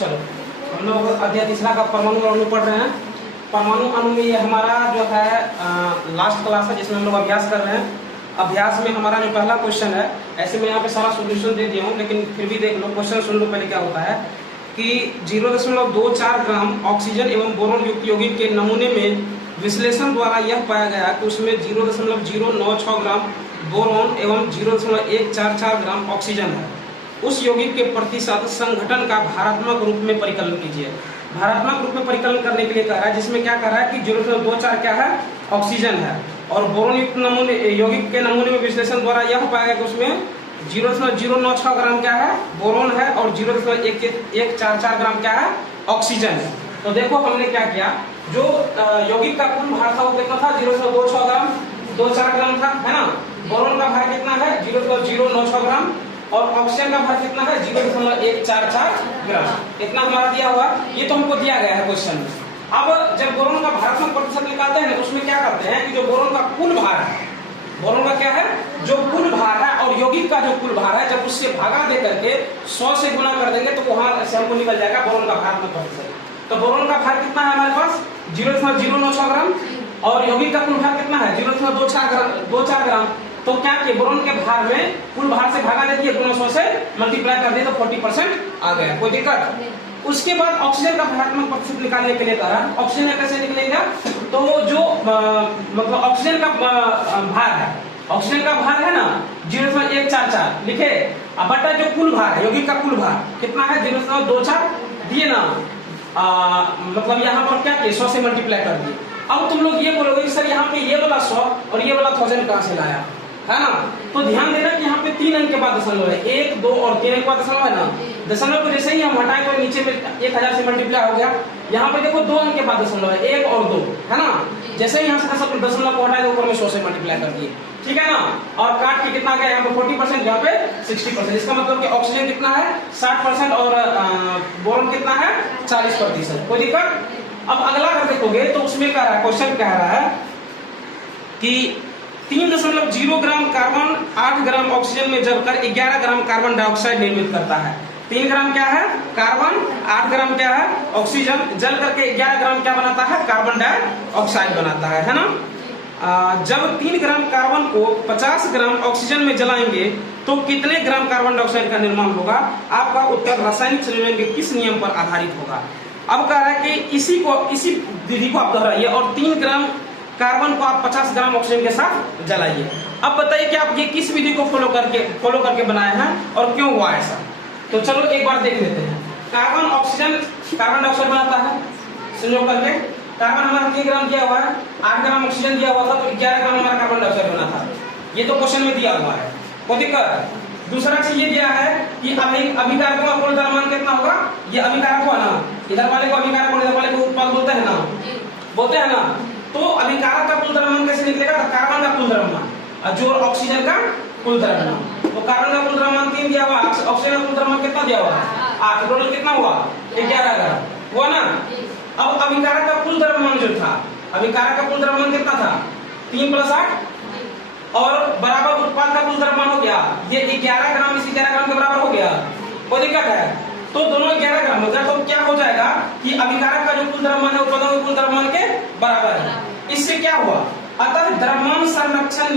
चलो हम लोग अध्याय तीसरा का परमाणु अणु पढ़ रहे हैं। परमाणु अणु में ये हमारा जो है लास्ट क्लास है जिसमें हम लोग अभ्यास कर रहे हैं। अभ्यास में हमारा जो पहला क्वेश्चन है, ऐसे मैं यहाँ पे सारा सोल्यूशन दे दिया हूँ, लेकिन फिर भी देख लो, क्वेश्चन सुन लो पहले क्या होता है कि 0.24 ग्राम ऑक्सीजन एवं बोरोन युक्त यौगिक के नमूने में विश्लेषण द्वारा यह पाया गया कि उसमें 0.096 ग्राम बोरोन एवं 0.144 ग्राम ऑक्सीजन है। उस यौगिक के प्रतिशत संघटन का भारात्मक रूप में परिकलन कीजिए। भारात्मक रूप में परिकलन करने के लिए कह रहा है, जिसमें क्या कह रहा है कि 0.24 क्या है, ऑक्सीजन है, और बोरोन युक्त नमूने यौगिक के नमूने में विश्लेषण द्वारा यह पाया गया कि उसमें 0.096 ग्राम क्या है, बोरोन है, और 0.144 ग्राम क्या है, ऑक्सीजन है। तो देखो हमने क्या किया, जो यौगिक का कुल भार था वो कितना था, 0.26 ग्राम 24 ग्राम था, है ना। बोरोन का भार कितना है, 0.096 ग्राम, और ऑक्सीजन का भार कितना है, 0.144 ग्राम। इतना हमारा दिया हुआ, ये तो हमको दिया गया है क्वेश्चन में। अब जब बोरोन का भारात्मक प्रतिशत निकालते हैं ना, उसमें क्या करते हैं कि जो बोरोन का कुल भार है, बोरोन का क्या है, जो कुल भार है, और यौगिक का जो कुल भार है, जब उससे भागा दे करके 100 से गुना कर देंगे तो वहां से हमको निकल जाएगा बोरोन का भारात्मक प्रतिशत। तो बोरोन का भार कितना है हमारे पास, 0.096 ग्राम, और यौगिक का कुल भार कितना है, 0.24 ग्राम। तो क्या किए, बोरोन के भार में कुल भार से भागा दे दिए, गुना 100 से मल्टीप्लाई कर दिए तो 40% आ गया, कोई दिक्कत। उसके बाद ऑक्सीजन का भारात्मक प्रतिशत निकालने के लिए कहा, ऑक्सीजन कैसे निकलेगा, तो जो मतलब ऑक्सीजन का भार है, ऑक्सीजन का भार है ना 0.144 लिखे, बटा जो कुल भार है, यौगिक का कुल भार कितना है 0.24 दिए ना, मतलब यहाँ पर क्या किए, 100 से मल्टीप्लाई कर दिए। अब तुम लोग ये बोलोगे सर यहाँ पे ये वाला 100 और ये वाला 1000 कहाँ से लाया, है ना। तो ध्यान देना कि यहाँ पे 3 अंक के बाद दशमलव है, 1, 2 और 3 अंक के बाद दशमलव है ना। दशमलव को जैसे ही हम हटाएं तो नीचे में 1000 से मल्टीप्लाई हो गया। यहाँ पे देखो 2 अंक के बाद दशमलव है, 1 और 2, है ना। जैसे ही यहाँ से दशमलव को हटाए तो ऊपर में 100 से मल्टीप्लाई कर दिए, ठीक है ना। और काट के कितना गया, यहाँ पे 40%, यहाँ पे 60%। इसका मतलब कि ऑक्सीजन कितना है 60% और बोरोन कितना है 40%। कोई दिक्कत। अब अगला अगर देखोगे तो उसमें कह रहा है, क्वेश्चन कह रहा है कि 3.0 ग्राम कार्बन 8 ग्राम ऑक्सीजन में जलकर 11 ग्राम कार्बन डाइऑक्साइड निर्मित करता है। 3 ग्राम क्या है, कार्बन, 8 ग्राम क्या है, ऑक्सीजन, जल करके 11 ग्राम क्या बनाता है, कार्बन डाइऑक्साइड बनाता है ना। जब 3 ग्राम कार्बन को 50 ग्राम ऑक्सीजन में जलाएंगे तो कितने ग्राम कार्बन डाइऑक्साइड का निर्माण होगा। आपका उत्तर रासायनिक संयोजन के किस नियम पर आधारित होगा। अब कह रहा है कि इसी विधि को आप दोहराइए और 3 ग्राम कार्बन को आप 50 ग्राम ऑक्सीजन के साथ जलाइए। अब बताइए कि आप ये किस विधि को फॉलो करके बनाए हैं और क्यों हुआ ऐसा। तो चलो एक बार देख लेते हैं। कार्बन ऑक्सीजन, कार्बन डाइऑक्साइड बनाता है संयोग करके। कार्बन हमारा 3 ग्राम दिया हुआ है, 8 ग्राम ऑक्सीजन दिया हुआ था, तो 11 ग्राम हमारा कार्बन डाइऑक्साइड बना था। ये तो क्वेश्चन में दिया हुआ है, कोई दिक्कत। दूसरा चीज ये दिया है कि अभिकारकों का कुल द्रव्यमान कितना होगा, ये अभिकारक हुआ ना, इधर वाले को अभिकारक और इधर वाले को उत्पाद बोलते हैं ना, बोलते हैं ना। तो अभिकारक का कुल द्रव्यमान कैसे निकलेगा, कार्बन का कुल द्रव्यमान जो ऑक्सीजन का कुल द्रव्यमान। तो कार्बन का कुल द्रव्यमान 3 दिया हुआ, ऑक्सीजन का कुल द्रव्यमान कितना दिया हुआ है 8, टोटल कितना हुआ 11 ग्राम हुआ ना। अब अभिकारक का कुल द्रव्यमान जो था, अभिकारक का कुल द्रव्यमान कितना था 3 + 8 और बराबर उत्पाद का कुल द्रव्यमान हो गया, ये 11 ग्राम इस 11 ग्राम के बराबर हो गया, कोई दिक्कत है। तो दोनों 11 ग्राम हो गया, तो क्या हो जाएगा कि अभिकारक का जो कुल द्रव्यमान है उत्पादों के कुल द्रव्यमान के बराबर है। इससे क्या हुआ, अतः द्रव्यमान संरक्षण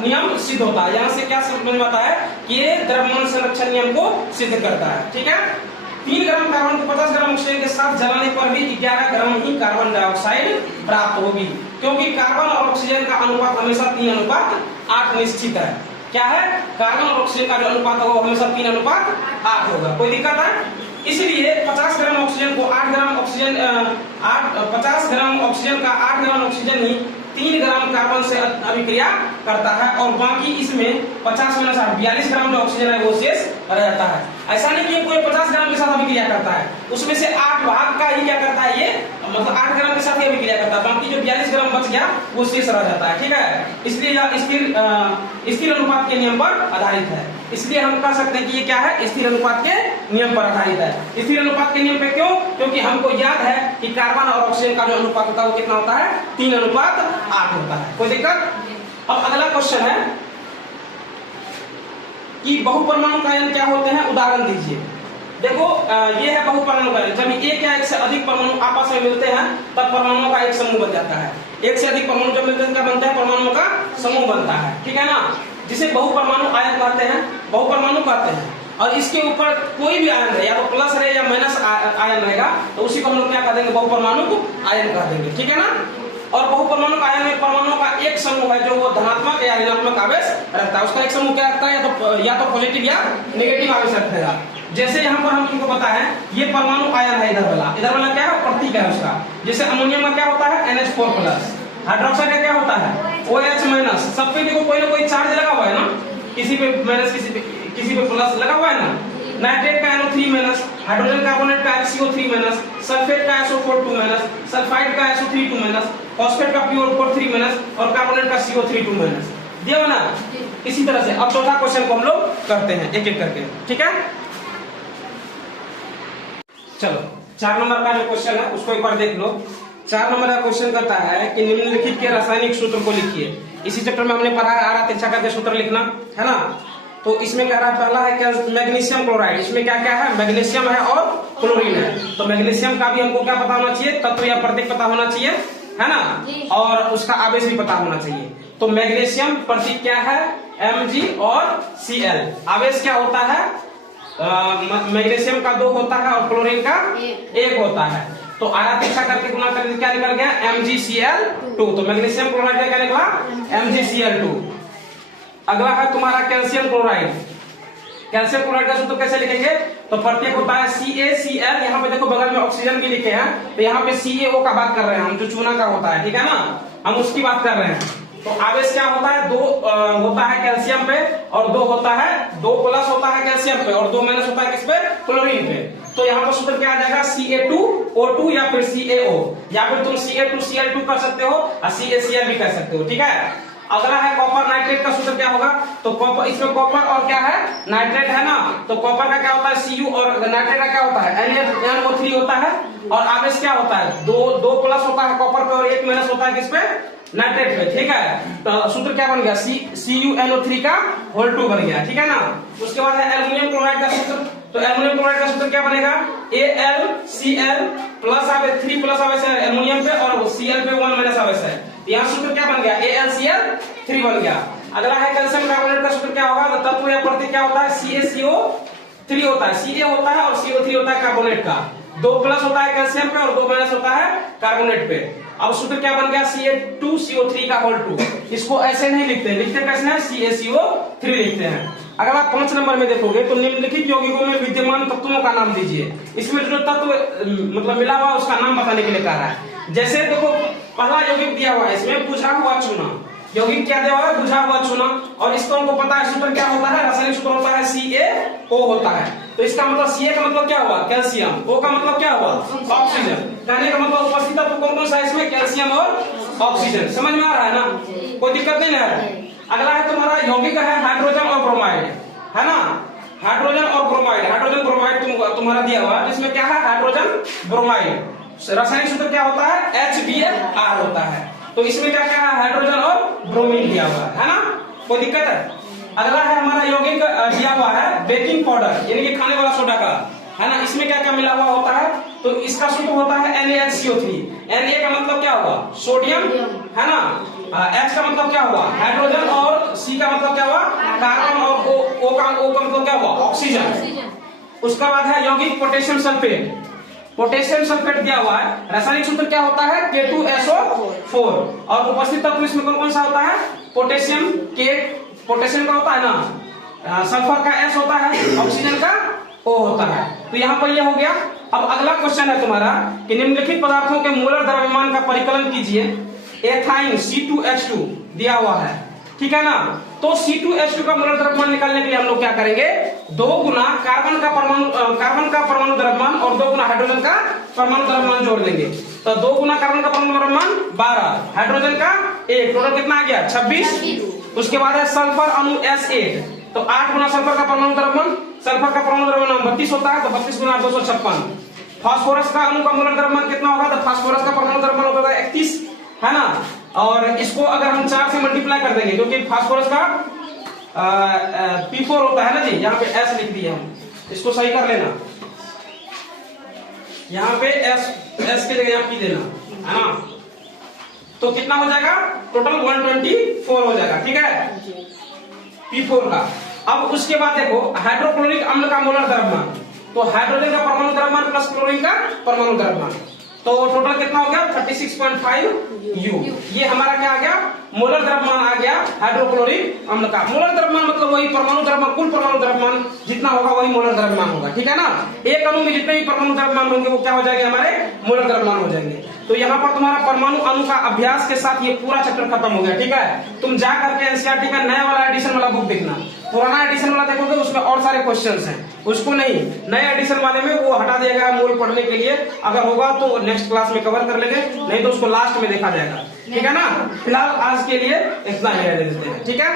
नियम सिद्ध होता है। यहाँ से क्या समझ में आता है कि ये द्रव्यमान संरक्षण नियम को सिद्ध करता है, ठीक है। 3 ग्राम कार्बन को 50 ग्राम ऑक्सीजन के साथ जलाने पर भी 11 ग्राम ही कार्बन डाइऑक्साइड प्राप्त होगी, क्योंकि कार्बन और ऑक्सीजन का अनुपात हमेशा 3:8 निश्चित है। क्या है, कार्बन और ऑक्सीजन का जो अनुपात होगा हमेशा 3:8 होगा, कोई दिक्कत है। इसलिए 50 ग्राम ऑक्सीजन को 8 ग्राम ऑक्सीजन 50 ग्राम ऑक्सीजन का 8 ग्राम ऑक्सीजन ही 3 ग्राम कार्बन से अभिक्रिया करता है, और बाकी इसमें 50 में 42 ग्राम जो ऑक्सीजन है वो शेष रह जाता है। ऐसा नहीं कि कोई 50 ग्राम के साथ अभिक्रिया करता है, उसमें से 8 भाग का ही क्या करता है, ये मतलब 8 ग्राम के साथ ही अभिक्रिया करता है, बाकी जो 42 ग्राम बच गया वो शेष रह जाता है, ठीक है। इसलिए यह स्थिर अनुपात के नियम पर आधारित है। इसलिए हम कह सकते हैं कि ये क्या है, स्थिर अनुपात के नियम पर आधारित है। स्थिर अनुपात के नियम पे क्यों, क्योंकि हमको याद है कि कार्बन और ऑक्सीजन का जो अनुपात होता है वो कितना होता है 3:8 होता है, कोई दिक्कत। अब अगला क्वेश्चन है कि बहुपरमाणु आयन क्या होते हैं, उदाहरण दीजिए। देखो ये है बहुपरमाणु का, जब एक या एक से अधिक परमाणु आपस में मिलते हैं तब परमाणुओं का एक समूह बन जाता है। एक से अधिक परमाणु जब मिलते हैं क्या बनता है, परमाणुओं का समूह बनता है, ठीक है ना, जिसे बहुपरमाणु आयन कहते हैं, बहुपरमाणु कहते हैं। और इसके ऊपर कोई भी आयन है, या तो प्लस रहे या माइनस आयन रहेगा, तो उसी को हम लोग क्या कह देंगे, बहुपरमाणु आयन कह देंगे, ठीक है ना। और बहुपरमाणु आयन में परमाणुओं का एक समूह है जो वो धनात्मक या ऋणात्मक आवेश रखता है, उसका एक समूह क्या रखता है, या तो पॉजिटिव या नेगेटिव आवेश रखेगा। जैसे यहाँ पर हम तुमको पता है ये परमाणु आयन है, इधर वाला क्या है, प्रतीक है उसका। जैसे अमोनियम का क्या होता है, NH4+, हाइड्रोक्साइड का क्या होता है, OH-। सब पे देखो कोई ना कोई चार्ज लगा हुआ है ना, किसी पे माइनस किसी पे प्लस लगा हुआ है ना। नाइट्रेट का NO3-, हाइड्रोजन कार्बोनेट का HCO3-, सल्फेट का SO4-, सल्फाइड का SO3-, फॉस्फेट का PO4-, और कार्बोनेट का CO3-। दिया ना। इसी तरह से अब चौथा क्वेश्चन को हम लोग करते हैं एक एक करके, ठीक है। चलो 4 नंबर का जो क्वेश्चन है उसको एक बार देख लो। 4 नंबर का क्वेश्चन कहता है कि निम्नलिखित के रासायनिक सूत्र को लिखिए। इसी चैप्टर में हमने पढ़ा है आरा तिरछा करके सूत्र लिखना, है ना। तो इसमें कह रहा है पहला है क्या, मैग्नीशियम क्लोराइड। इसमें क्या क्या है, मैग्नीशियम है और क्लोरीन है। तो मैग्नीशियम का भी हमको क्या पता होना चाहिए, तत्व या प्रतीक पता होना चाहिए, है ना, और उसका आवेश भी पता होना चाहिए। तो मैग्नीशियम प्रतीक क्या है, Mg और Cl। आवेश क्या होता है, मैग्नीशियम का 2 होता है और क्लोरीन का 1 होता है। तो आरा तिरछा करके गुना करके क्या निकल गया, MgCl2। तो मैग्नीशियम क्लोराइड क्या निकला, MgCl2। अगला है तुम्हारा कैल्शियम क्लोराइड। कैल्शियम क्लोराइड का सूत्र कैसे लिखेंगे, तो प्रत्येक होता है CaCl। यहाँ पे देखो बगल में ऑक्सीजन भी लिखे हैं, तो यहाँ पे CaO का बात कर रहे हैं हम, जो चूना का होता है, ठीक है ना, हम उसकी बात कर रहे हैं। तो आवेश क्या होता है, 2 होता है कैल्शियम पे और 2 होता है, 2+ होता है कैल्शियम पे और 2- होता है किस पे, क्लोरीन पे। तो यहाँ पर सूत्र क्या आ जाएगा, Ca2O2 या फिर CaO, या फिर तुम Ca2Cl2 कर सकते हो और CaCl भी कर सकते हो, ठीक है। अगला है कॉपर नाइट्रेट का सूत्र क्या होगा, तो कॉपर, इसमें कॉपर और क्या है, नाइट्रेट है ना। तो कॉपर का क्या होता है Cu और नाइट्रेट का क्या होता है NaNO3 होता है। और आवेश क्या होता है, 2+ होता है कॉपर पे और 1- होता है किस पे, नाइट्रेट पे, ठीक है। तो सूत्र क्या बन गया, CuNO3 का होल 2 बन गया, ठीक है ना। उसके बाद है एल्युमिनियम क्लोराइड का सूत्र। तो एल्युमिनियम क्लोराइड का सूत्र क्या बनेगा, AlCl प्लस आवेश 3+ आवेश है एल्युमिनियम पे और Cl पे 1- आवेश है। यहाँ सूत्र क्या बन गया, AlCl3 बन गया। अगला है कैल्शियम कार्बोनेट का सूत्र क्या होगा, तो तत्व या प्रतीक क्या होता है, CaCO3 होता है, Ca होता है और CO3 होता है कार्बोनेट का। 2+ होता है कैल्शियम पे और 2- होता है कार्बोनेट पे। अब सूत्र क्या बन गया, Ca2CO3 का होल 2। इसको ऐसे नहीं लिखते, लिखते कैसे हैं, CaCO3 लिखते हैं। अगर आप 5 नंबर में देखोगे तो निम्नलिखित यौगिकों में विद्यमान तत्वों का नाम दीजिए। इसमें जो तत्व मतलब मिला हुआ उसका नाम बताने के लिए कहा है। जैसे देखो पहला यौगिक दिया हुआ है, इसमें बुझा हुआ चूना। यौगिक क्या दिया हुआ है, बुझा हुआ चूना। और इसको हमको पता है सूत्र क्या होता है, रासायनिक सूत्र होता है CaO होता है। तो इसका मतलब Ca का मतलब क्या हुआ, कैल्शियम। O का मतलब क्या हुआ, ऑक्सीजन। कहने का मतलब उपस्थित तत्व कौन कौन सा है इसमें, कैल्शियम और ऑक्सीजन। समझ में आ रहा है ना, कोई दिक्कत नहीं है। अगला है तुम्हारा यौगिक है हाइड्रोजन और ब्रोमाइड, है ना। हाइड्रोजन और ब्रोमाइड, हाइड्रोजन ब्रोमाइड तुम्हारा दिया हुआ है, इसमें क्या है, हाइड्रोजन ब्रोमाइड। रासायनिक सूत्र क्या होता है, HBr होता है। तो इसमें क्या क्या है, हाइड्रोजन और ब्रोमीन दिया हुआ है ना, कोई दिक्कत है। अगला है हमारा यौगिक दिया हुआ है बेकिंग पाउडर, यानी कि खाने वाला सोडा का, है ना। इसमें क्या क्या मिला हुआ होता है, तो इसका सूत्र होता है NaHCO3। Na का मतलब क्या हुआ, सोडियम, है ना। H का मतलब क्या हुआ, हाइड्रोजन, और C का मतलब क्या हुआ, कार्बन, और O का मतलब क्या हुआ, ऑक्सीजन। उसका बाद है यौगिक पोटेशियम सल्फेट। पोटेशियम सल्फेट दिया हुआ है, रासायनिक सूत्र क्या होता है, K2SO4। और उपस्थित तत्व इसमें कौन कौन सा होता है, पोटेशियम पोटेशियम का होता है ना, सल्फर का S होता है, ऑक्सीजन का O होता है। तो यहाँ पर यह हो गया। अब अगला क्वेश्चन है तुम्हारा कि निम्नलिखित पदार्थों के मोलर द्रव्यमान का परिकलन कीजिए। एथाइन C2H2 दिया हुआ है, ठीक है ना। तो C2H2 का मोलर द्रव्यमान निकालने के लिए हम लोग क्या करेंगे, 2 गुना कार्बन का परमाणु द्रव्यमान और 2 गुना हाइड्रोजन का परमाणु द्रव्यमान जोड़ देंगे। तो 2 गुना कार्बन का परमाणु द्रव्यमान 12, हाइड्रोजन का 1, टोटल कितना आ गया 26। उसके बाद है सल्फर अणु S8, तो 8 गुना सल्फर का परमाणु द्रव्यमान, सल्फर का परमाणु द्रव्यमान 32 होता है, तो 32 गुना 256। फास्फोरस का अणु का मोलर द्रव्यमान कितना होगा, तो फास्फोरस का परमाणु द्रव्यमान होगा 31, है ना। और इसको अगर हम 4 से मल्टीप्लाई कर देंगे, क्योंकि फास्फोरस का P4 होता है ना जी, यहाँ पे S लिख दिए हम, इसको सही कर लेना। यहाँ पे एस की जगह यहाँ पी देना है ना, तो कितना हो जाएगा टोटल 124 हो जाएगा, ठीक है P4 का। अब उसके बाद देखो हाइड्रोक्लोरिक अम्ल का मोलर द्रव्यमान, तो हाइड्रोजन का परमाणु द्रव्यमान प्लस क्लोरीन का परमाणु द्रव्यमान, तो टोटल कितना हो गया 36.5 U। ये हमारा क्या आ गया मोलर द्रव्यमान आ गया हाइड्रोक्लोरिक अम्ल का। मोलर द्रव्यमान मतलब वही परमाणु द्रव्यमान, कुल परमाणु द्रव्यमान जितना होगा वही मोलर द्रव्यमान होगा, ठीक है ना। एक अणु में जितने भी परमाणु द्रव्यमान होंगे वो क्या हो जाएंगे हमारे मोलर द्रव्यमान हो जाएंगे। तो यहाँ पर तुम्हारा परमाणु अणु का अभ्यास के साथ ये पूरा चैप्टर खत्म हो गया, ठीक है। तुम जा करके एनसीईआरटी का नया वाला एडिशन वाला बुक देखना, पुराना एडिशन वाला देखोगे उसमें और सारे क्वेश्चंस हैं, उसको नहीं, नए एडिशन वाले में वो हटा दिया गया मोल पढ़ने के लिए। अगर होगा तो नेक्स्ट क्लास में कवर कर लेंगे, नहीं तो उसको लास्ट में देखा जाएगा, ठीक है ना। फिलहाल आज के लिए इतना ही दे देते हैं, ठीक है।